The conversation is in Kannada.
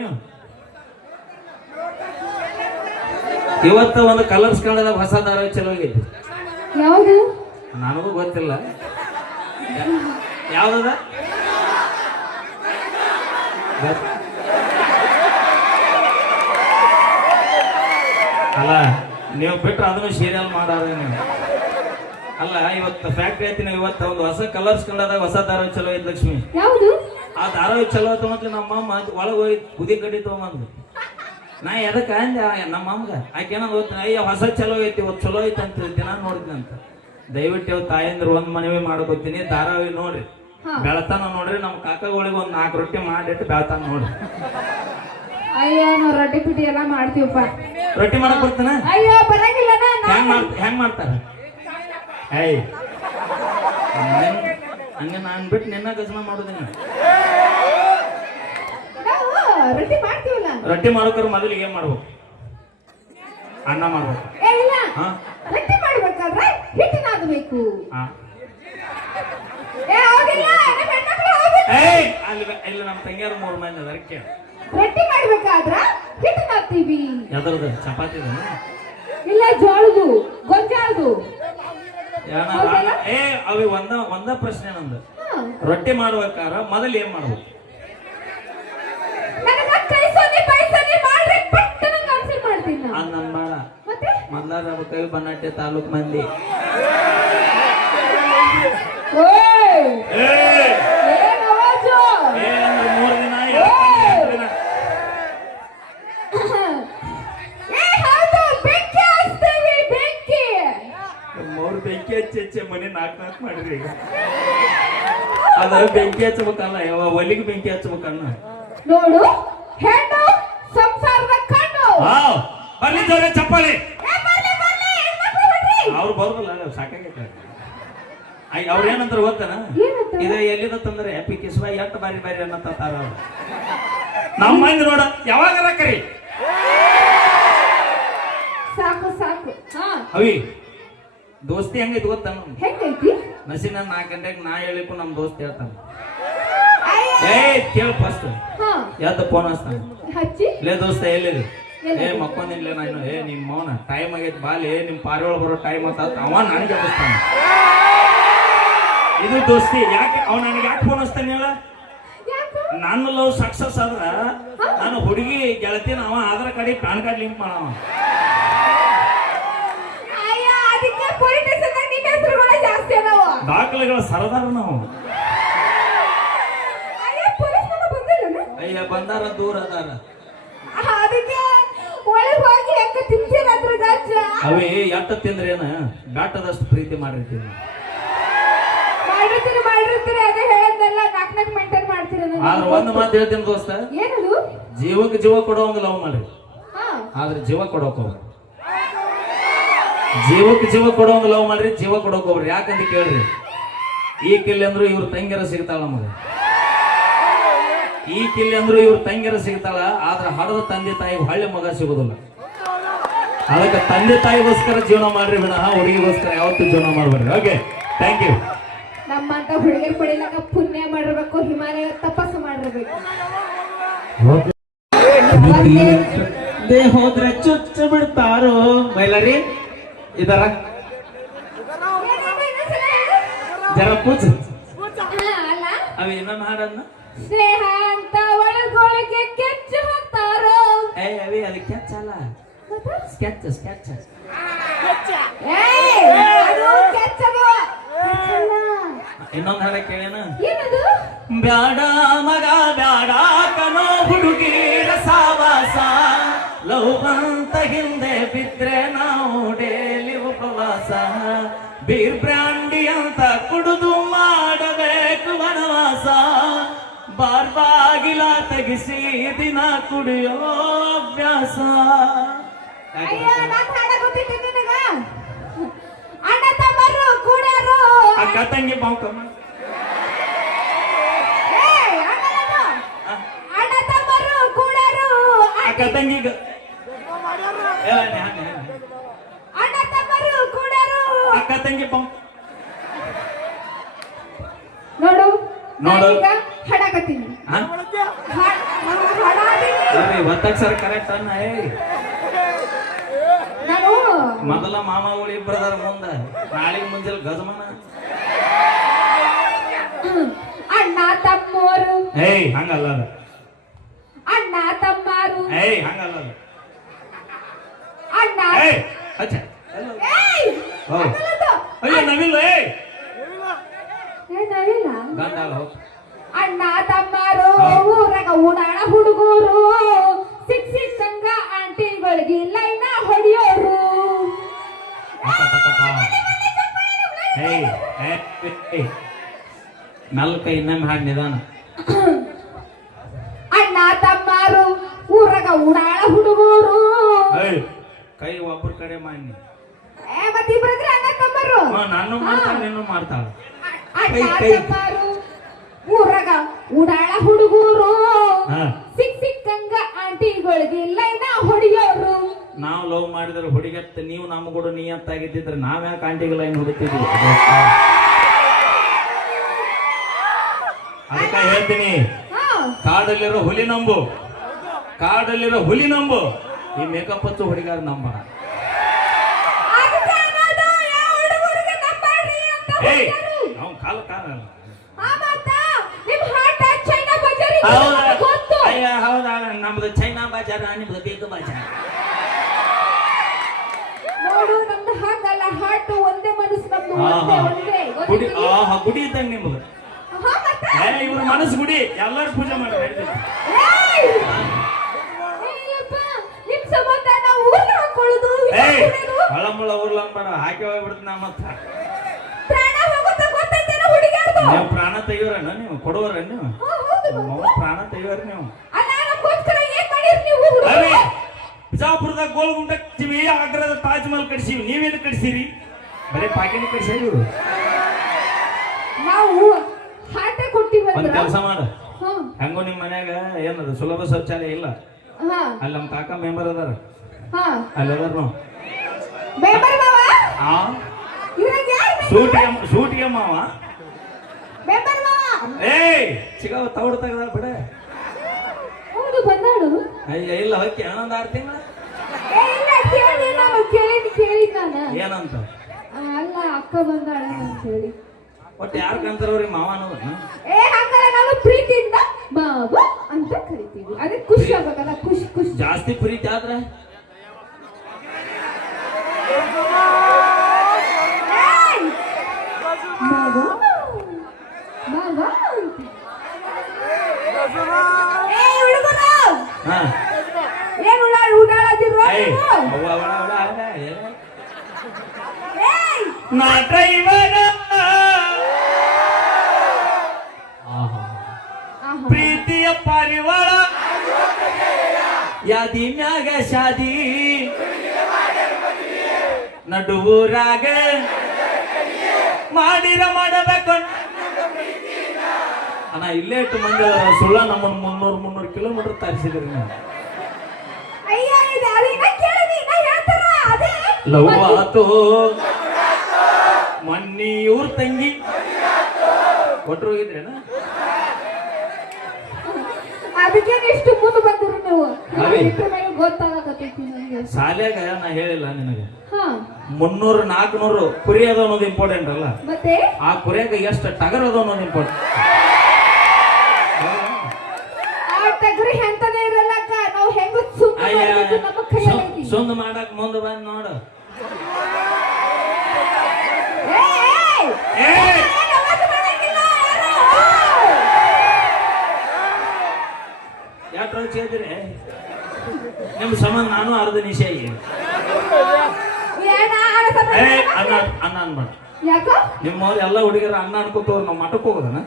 ನೀವು ಇವತ್ತು ಒಂದು ಕಲರ್ಸ್ ಕನ್ನಡದಾಗ ಹೊಸ ಧಾರಾವಾಹಿ ಚಲೋ ಆಗೈತಿ. ಯಾವುದು? ನನಗೂ ಗೊತ್ತಿಲ್ಲ ಯಾವ್ದದ. ಅಲ್ಲ ನೀವು ಬಿಟ್ರೆ ಅದನ್ನು ಸೀರಿಯಲ್ ಮಾಡಾರ ನೀವು. ಅಲ್ಲ ಇವತ್ತು ಫ್ಯಾಕ್ಟ್ರಿ ಐತಿ. ಇವತ್ತು ಒಂದು ಹೊಸ ಕಲರ್ಸ್ ಕನ್ನಡದಾಗ ಹೊಸ ಧಾರಾವಾಹಿ ಚಲೋ ಐತಿ ಲಕ್ಷ್ಮಿ. ಯಾವುದು? ಆ ಧಾರಾವಾಹಿ ಚಲೋ ಐತ ಮತ್ತೆ ನಮ್ಮ ಅಮ್ಮ ಒಳಗೆ ಹೋಗಿ ಕುದಿ ಕಡ್ಡಿ ತಗೊಂಬಂದು ನಾ ಎದಕ್ಕೆ ಅಂದೆ ನಮ್ಮ ಅಮ್ಮಗ ಆಕೆನ ಓದ್ತೀನಿ. ಅಯ್ಯ ಹೊಸ ಚಲೋ ಐತಿ ಇವತ್ತು ಚಲೋ ಐತಿ ಅಂತ ದಿನ ನೋಡ್ತೀನಿ ಅಂತ. ದಯವಿಟ್ಟು ಇವತ್ತು ತಾಯಂದ್ರೆ ಒಂದ್ ಮನವಿ ಮಾಡ್ಕೊತೀನಿ, ಧಾರಾವಾಹಿ ನೋಡ್ರಿ, ಬೆಳತಾನ ನೋಡ್ರಿ. ನಮ್ಮ ಕಾಕಗಳಿಗೆ ಒಂದ್ 4 ರೊಟ್ಟಿ ಮಾಡಿಟ್ಟು ಬೆಳತಾನ ನೋಡ್ರಿ. ಅಯ್ಯ ನಾವು ರೊಟ್ಟಿ ಪಿಟಿ ಎಲ್ಲ ಮಾಡ್ತೀವಪ್ಪ. ರೊಟ್ಟಿ ಮಾಡಕ್ ಬರ್ತಾನ? ಅಯ್ಯೋ ಬರಂಗಿಲ್ಲ. ಹೆಂಗ್ ಮಾಡ್ತಾರ? ಏಯ್ ಹಂಗ ನಾನ್ ಬಿಟ್ಟು ನಿನ್ನ ಗಜಮ ಮಾಡೋದಿನ. ರೊಟ್ಟಿ ಮಾಡ್ತೀವಲ್ಲ. ರೊಟ್ಟಿ ಮಾಡೋಕ್ರ ಮೊದಲಿಗೆ ಏನ್ ಮಾಡ್ಬೇಕು? ಅನ್ನ ಮಾಡ್ಬೇಕು. ರೊಟ್ಟಿ ಮಾಡ್ಬೇಕಾದ್ರೆ ಹಿಟ್ಟು ನಾದಬೇಕು. ಇಲ್ಲ ನಮ್ಮ ತಂಗಿಯರು 3 ಮಂದಿ ಅದಕ್ಕೆ ರೊಟ್ಟಿ ಮಾಡ್ಬೇಕಾದ್ರ ಹಿಟ್ಟು ನಾದ್ತೀವಿ. ಯಾವ್ದ್ರದ್ದು? ಚಪಾತಿ ಇಲ್ಲ ಜೋಳದು ಗೊಂಜಾಳದು. ಅವಿ ಒಂದ ಪ್ರಶ್ನೆ ನಂದು. ರೊಟ್ಟಿ ಮಾಡ್ಬೇಕಾರ ಮೊದಲು ಏನ್ ಮಾಡ್ಬೇಕು? ನನ್ ಬಾಳ ಮೊದ್ಲಾರ ಕೈ ಬನ್ನಾಟ್ಯ ತಾಲೂಕ್ ಮಂದಿ ಮೂರು ಬೆಂಕಿ ಹಚ್ಚಿ ಮನೆ 4 ಮಾಡಿರಿ. ಈಗ ಅದ್ರ ಬೆಂಕಿ ಹಚ್ಚಬೇಕಲ್ಲ, ಒಲಿಗೆ ಬೆಂಕಿ ಹಚ್ಚಬೇಕನ್ನ ನೋಡು. ಹೆಣ್ಣು ಸಂಸಾರದ ಕಣ್ಣು. ಬರ್ಲಿ ಜೋರೆ ಚಪ್ಪಾಳಿ. ಅವ್ರು ಬರೋದಿಲ್ಲ, ಸಾಕಾಗೈತೆ. ಅವ್ರ ಏನಂತಾರೆ ಗೊತ್ತಾನ? ಇದು ಎಲ್ಲಿದ ತಂದ್ರೆ ಪಿಕಿಸ್ವ ಎಷ್ಟು ಬಾರಿ ಬಾರಿ ಅನ್ನತ್ತಾರ. ನಮ್ಮ ಮಂದಿ ನೋಡ ಯಾವಾಗ ಕರಿ ಸಾಕು ಸಾಕು. ಅವಿ ದೋಸ್ತಿ ಹೆಂಗೈತಿ ಗೊತ್ತಾನ? ಹೆಂಗೈತಿ? ನಸಿನ 4 ಗಂಟೆಗೆ ನಾ ಹೇಳಿಕು ನಮ್ ದೋಸ್ತ್ ಹೇಳ್ತಾನ. ಕೇಳ ಫಸ್ಟ್ ಯಾವ್ದು ಫೋನ್ ಹಚ್ತಾನ. ಲೇ ದೋಸ್ತ ಎಲ್ಲಿರಿ? ಮಕ್ಕೊಂದಿನ್ಲೇ ನಾನು. ನಿಮ್ ಮೌನ ಟೈಮ್ ಆಗೈತಿ ಬಾಲಿ, ನಿಮ್ ಪಾರಿವಾಳ ಬರೋ ಟೈಮ್ ಅಂತ ಅವ ನನಗೆ ಹಚ್ತಾನ. ಇದು ದೋಸ್ತಿ. ಯಾಕೆ ಅವ್ ನನಗೆ ಯಾಕೆ ಫೋನ್ ಹಚ್ತಾನೆ ಹೇಳ? ನನ್ನ ಲವ್ ಸಕ್ಸಸ್ ಆದ್ರ ನಾನು ಹುಡುಗಿ ಗೆಳತಿನ ಅವ Aadhaar card PAN card link ಮಾಡವ. ದಾಖಲೆಗಳ ಸರದಾರ ನಾವು. ಅಯ್ಯ ಬಂದಾರ ದೂರ ಅದಾರ. ಅವೇ ಎಟ್ಟ ತಿಂದ್ರೆ ಏನ ಬ್ಯಾಟದಷ್ಟು ಪ್ರೀತಿ ಮಾಡಿರ್ತೀವಿ. ಆದ್ರೆ ಒಂದ್ ಮಾತು ಹೇಳ್ತೀನಿ ದೋಸ್ತ, ಜೀವಕ್ಕೆ ಜೀವ ಕೊಡೋಂಗ ಲವ್ ಮಾಡ್ರಿ, ಆದ್ರೆ ಜೀವ ಕೊಡೋಕ್ ಹೋಗ್ರಿ. ಜೀವಕ್ಕೆ ಜೀವ ಕೊಡೋಂಗ ಲವ್ ಮಾಡ್ರಿ, ಜೀವ ಕೊಡೋಕ್ ಹೋಗ್ರಿ. ಯಾಕಂತ ಕೇಳ್ರಿ, ಈ ಕಿಲ್ಲಿ ಅಂದ್ರು ಇವ್ರ ತಂಗಿಯರ ಸಿಗ್ತಾಳ ನಮಗ. ಈ ಕಿಲ್ಲಿ ಅಂದ್ರು ಇವ್ರ ತಂಗಿಯರ ಸಿಗ್ತಾಳ, ಆದ್ರೆ ಹಡದ ತಂದೆ ತಾಯಿ ಹಳ್ಳಿ ಮಗ ಸಿಗೋದಿಲ್ಲ. ಅದಕ್ಕೆ ತಂದೆ ತಾಯಿಗೋಸ್ಕರ ಜೀವನ ಮಾಡ್ರಿ ವಿನಃ ಹುಡುಗಿಗೋಸ್ಕರ ಯಾವತ್ತೂ ಜೀವನ ಮಾಡ್ಬೇಡ್ರಿ. Okay, thank you. ನಮ್ಮಂತ ಹುಡುಗಿಯರ್ ಪಡಿಲಕ್ಕ ಪುಣ್ಯ ಮಾಡಿರ್ಬೇಕು, ಹಿಮಾಲಯ ತಪಸ್ಸು ಮಾಡಿರ್ಬೇಕು. ಹೋದ್ರೆ ಚುಚ್ಚ ಬಿಡ್ತಾರೋ ಮೈಲರಿ ಇದರ ಜರ ಪೂಜ ಅವ ಇನ್ನೊಂದು ಹಾಡನ್ನ ಸ್ನೇಹ ಅಂತ ಒಳಗೊಳಗೆ ಕೆಚ್ಚು ಹಾಕ್ತಾರೋ. ಅವಿ ಅದು ಕೆಚ್ಚಲ್ಲ, ಸ್ಕೆಚ್ ಸ್ಕೆಚ್. ಇನ್ನೊಂದು ಹಾಡ ಕೇಳೇನ? ಬ್ಯಾಡ ಮಗ ಬ್ಯಾಡ ಕನೋ ಹುಡುಗಿರ ಸಾವಾಸ, ಲವ್ ಅಂತ ಹಿಂದೆ ಬಿದ್ರೆ ನಾವು ಡೇಲಿ ಉಪವಾಸ, ಬೀರ್ ಬ್ರಾಂಡಿ ಅಂತ ಕುಡಿದು ಮಾಡಬೇಕು ವನವಾಸ, ಬಾಗಿಲ ತೆಗಿಸಿ ದಿನ ಕುಡಿಯೋ ಅಭ್ಯಾಸ. ಅಕ್ಕ ತಂಗಿ ಬಾವುಕಮ್ಮ ಅಕ್ಕ ತಂಗಿ ಅಕ್ಕ ತಂಗಿ ಬಾವು ನೋಡು ನೋಡು ಹಾಡಾಕತ್ತೀನಿ. ಒತ್ತಕ್ಷರ ಕರೆಕ್ಟ್ ಅನ್ನ ನಾನು ಮೊದಲ ಮಾಮಗಳು ಇಬ್ಬರದಾರ ಮುಂದ ನಾಳೆಗೆ ಮುಂಜಾನೆ ಗಜಮಾನ ಅಣ್ಣ ತಮ್ಮೋರು ಹಂಗಲ್ಲ ಅದ ಅಣ್ಣ ತಮ್ಮಾರು ಹಂಗಲ್ಲ ಅದ ಅಣ್ಣ ಅಚ್ಚ ಏಯ್ ಅದಲ್ಲದು. ಅಯ್ಯೋ ನವಿಲ್ಲ ನಾವಿಲ್ಲ ಗಂಡ ಅಣ್ಣ ತಮ್ಮಾರು ಊರಾಗ ಉಡಾಳ ಹುಡುಗರು ಸಿಕ್ಕಂಗ ಆಂಟಿಗಳಿಗೆ ಲೈನ ಹೊಡಿಯೋರು ನಲ್ಕ ಇನ್ನೊಮ್ಮೆ ಹಾಡು ನಿಧಾನ ಅಣ್ಣ ತಮ್ಮಾರು ಊರಾಗ ಉಡಾಳ ಹುಡುಗರು ಕೈ ಒಬ್ಬರ ಕಡೆ ಮಾಡಿ ಮತ್ತಿಬ್ರದ್ರೆ ಅಣ್ಣ ತಮ್ಮರು ನಾನು ಮಾಡ್ತಾಳ ನೀನು ಮಾಡ್ತಾಳ ಅಣ್ಣ ತಮ್ಮಾರು ಊರಾಗ ಉಡಾಳ ಹುಡುಗರು ಸಿಕ್ಕಂಗ ಆಂಟಿಗಳಿಗೆ ಲೈನ ಹೊಡಿಯೋರು ನಾವು ಲವ್ ಮಾಡಿದ್ರೆ ಹುಡುಗತ್ತೆ ನೀವು ನಮ್ಮ ಕೂಡ ನೀಯತ್ತಾಗಿದ್ದಿದ್ರೆ ನಾವ್ ಯಾಕೆ ಆಂಟಿಗೆ ಲೈನ್ ಹೊಡಿತಿದ್ವಿ ಅದಕ್ಕೆ ಹೇಳ್ತೀನಿ ಕಾಡಲ್ಲಿರೋ ಹುಲಿ ನಂಬು ಕಾಡಲ್ಲಿರೋ ಹುಲಿ ನಂಬು ಈ ಮೇಕಪ್ ಹಚ್ಚು ಹುಡುಗಾರ ನಂಬ ಅವ್ನು ಕಾಲ ಕಾಲ ಹೌದಾ ನಮ್ದು ಚೈನಾ ಬಾಜಾರ ನಿಮ್ದು ಬೇಗ ಬಾಜಾರ ನೋಡು ನಮ್ದು ಹಾಗಲ್ಲ ಹಾರ್ಟ್ ಒಂದೇ ಮನಸ್ಸು ನಮ್ದು ಒಂದೇ ಗುಡಿ ಗುಡಿ ಇದ್ದಂಗ ನಿಮ್ದು ಇವ್ರ ಮನಸ್ಸು ಗುಡಿ ಎಲ್ಲಾರು ಪೂಜೆ ಮಾಡಿ ನಿಮ್ ಸಂಬಂಧ ನಾವು ಊರ್ನ ಹಾಕೊಳ್ಳೋದು ಹಳಂಬಳ ಊರ್ಲ ಅಂಬಾರ ಹಾಕಿ ಹೋಗ್ಬಿಡ್ತೀನಿ ನಾ ಮತ್ತ ಪ್ರಾಣ ಹೋಗುತ್ತೆ ಗೊತ್ತೈತೇನ ಹುಡುಗಿಯರ್ದು ನೀವು ಪ್ರಾಣ ತೆಗಿಯೋರಣ್ಣ ನೀವು ಕೊಡುವರ ನೀವು ಪ್ರಾಣ ತೆಗಿಯೋರ ನೀವು ಅಲ್ಲ ನಮಗೋಸ್ಕರ ಏನ್ ಮಾಡಿರ್ ನೀವು ಬಿಜಾಪುರದಾಗ ಗೋಲ್ಗುಂಡ ಕಟ್ಸಿವಿ ಆಗ್ರಾದ ತಾಜ್ ಮಹಲ್ ಕಟ್ಸಿವಿ ನೀವೇನು ಕಟ್ಸಿರಿ ಬರೀ ಪಾಕಿನ ಕಟ್ಸಿರಿ ಇವ್ರು ನಾವು ಹಾಟೆ ಕೊಟ್ಟಿವಿ ಒಂದ್ ಕೆಲಸ ಮಾಡ ಹೆಂಗೋ ನಿಮ್ ಮನ್ಯಾಗ ಏನದು ಸುಲಭ ಶೌಚಾಲಯ ಇಲ್ಲ ಅಲ್ಲಿ ನಮ್ ಕಾಕ ಮೆಂಬರ್ ಅದಾರ ಅಲ್ಲಿ ಅದಾರ ನಾವು ಮೆಂಬರ್ ಮಾವ ಸೂಟಿಗೆ ಮಾವ ಮೆಂಬರ್ ಮಾವ ಚಿಗಾವ ತೌಡು ತೆಗದ ಬಿಡ ಹೌದು ಬಂದಾಳು ಅಯ್ಯ ಇಲ್ಲ ಹೊಕ್ಕಿ ಇನ್ನೊಂದು 6 ತಿಂಗಳ ಇಲ್ಲ ಕೇಳಿ ನಾನು ಏನಂತ ಅಲ್ಲ ಅಕ್ಕ ಬಂದಾಳ ಅಂತ ಹೇಳಿ ಒಟ್ಟು ಯಾರು ಕಂತಾರವ್ರಿ ಮಾವ ಅನ್ನೋದು ಹಂಗಲ್ಲ ನಾವು ಪ್ರೀತಿಯಿಂದ ಮಾವ ಅಂತ ಕರಿತೀವಿ ಅದೇ ಖುಷಿ ಆಗ್ಬೇಕಲ್ಲ ಖುಷಿ ಜಾಸ್ತಿ ಪ್ರೀತಿ ಆದ್ರೆ ಮಾವ ಮಾವ ಏನ್ ಉಡಾಳದಿರೋ ನಾ ಡ್ರೈವರ ಪ್ರೀತಿಯ ಪಾರಿವಾಳ ಯಾದಿ ಮ್ಯಾಗ ಶಾದಿ ನಡುವೂರಾಗ ಮಾಡಬೇಕು ಅಣ್ಣ ಇಲ್ಲೇ ಇಟ್ಟು ಮಂದಿ ಸುಳ್ಳ ನಮ್ಮನ್ನು 300 ಕಿಲೋಮೀಟರ್ ತರಿಸಿದ್ರಿ ನೀವು ಲವ್ ಆತು ಮನ್ನಿ ಇವ್ರ ತಂಗಿ ಒಟ್ರು ಹೋಗಿದ್ರೇನ ಅದಕ್ಕೆ ಎಷ್ಟು ಮುಂದೆ ಬಂದಿರು ನೀವು ಗೊತ್ತಾಗತೈತಿ ನನಗೆ ಶಾಲ್ಯಾಗ ನಾ ಹೇಳಿಲ್ಲ ನಿನಗೆ 300-400 ಕುರಿ ಅದ ಅನ್ನೋದು ಇಂಪಾರ್ಟೆಂಟ್ ಅಲ್ಲ ಮತ್ತೆ ಆ ಕುರಿಯಾಗ ಎಷ್ಟು ಟಗರ್ ಅದ ಅನ್ನೋದು ಇಂಪಾರ್ಟೆಂಟ್ ಆ ಟಗರು ಎಂತದೇ ಇರಲ್ಲಕ್ಕ ನಾವು ಹೆಂಗ ಸುಂದ್ ಮಾಡಕ್ ಮುಂದೆ ಬಂದ್ ನೋಡು ಯಾಕೆ ರೋಚಿದ್ರೆ ನಿಮ್ ಸಂಬಂಧ ನಾನು ಅರ್ಧ ನಿಮಿಷ ಅನ್ನ ಅನ್ಬೇಡ ಯಾಕ ನಿಮ್ಮ ಎಲ್ಲ ಹುಡುಗರ ಅನ್ನ ಅನ್ಕೋತವ್ರು ನಾವು ಮಠಕ್ಕೆ ಹೋಗೋದನ